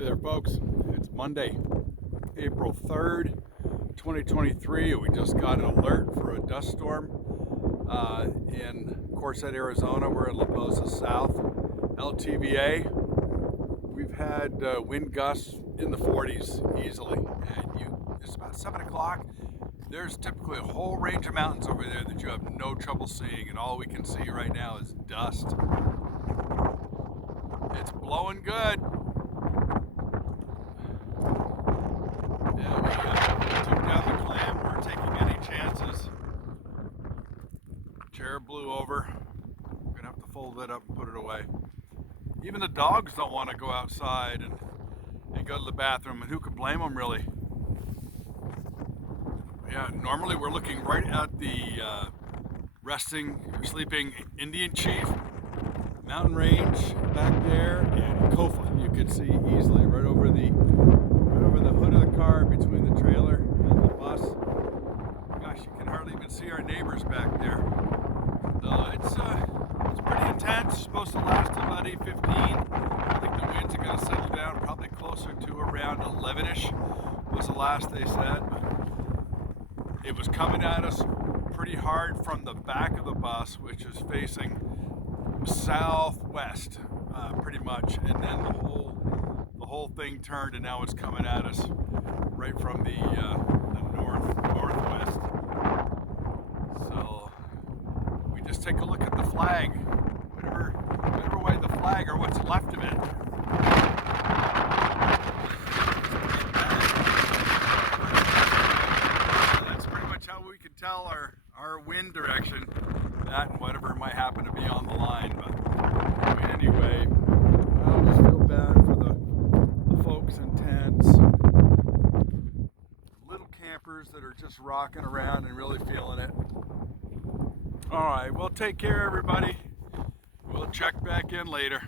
Hey there folks, it's Monday, April 3rd, 2023. We just got an alert for a dust storm in Quartzsite, Arizona. We're in La Posa South, LTVA. We've had wind gusts in the 40s easily, and it's about 7 o'clock. There's typically a whole range of mountains over there that you have no trouble seeing, and all we can see right now is dust. It's blowing good. Took down the clam. We're taking any chances. Chair blew over. We're gonna have to fold it up and put it away. Even the dogs don't want to go outside and go to the bathroom, and who could blame them really? Yeah, normally we're looking right at the resting or sleeping Indian Chief mountain range back there, and Kofa you could see easily right over the hood of the car between the trailer and the bus. Gosh, you can hardly even see our neighbors back there. It's pretty intense. It's supposed to last till about 8:15. I think the winds are going to settle down probably closer to around 11ish was the last they said. It was coming at us pretty hard from the back of the bus, which is facing southwest pretty much, and then the whole thing turned, and now it's coming at us right from the northwest. So we just take a look at the flag, whatever way the flag or what's left of it. That's pretty much how we can tell our wind direction, that and whatever might happen to be on the line. But anyway, I always feel bad for the folks in tents, little campers that are just rocking around and really feeling it. All right, well, take care everybody. We'll check back in later.